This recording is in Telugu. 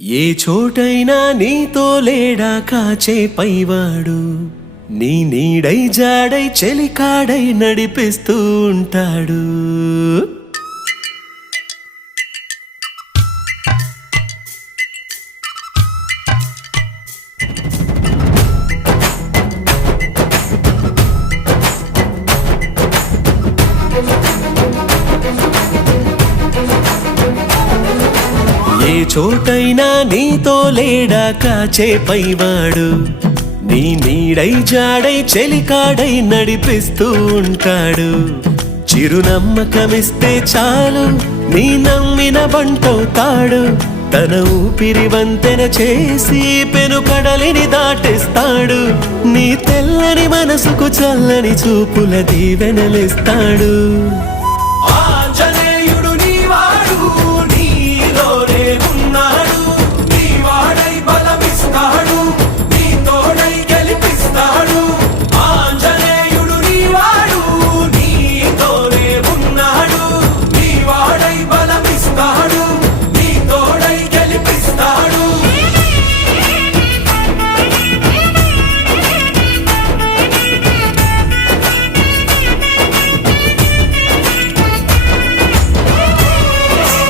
ఏ చోటైనా నీతో లేడా కాచే పైవాడు, నీ నీడై జాడై చెలికాడై నడిపిస్తూ ఉంటాడు. ఏ చోటైనా నీతో లేడా కాచే పైవాడు, నీ నీడై జాడై చెలికాడై నడిపిస్తూ ఉంటాడు. చిరునమ్మకమిస్తే చాలు నీ నమ్మిన బంటవుతాడు. తన ఊపిరి వంతెన చేసి పెను కడలిని దాటేస్తాడు. నీ తెల్లని మనసుకు చల్లని చూపుల దీవెనలిస్తాడు.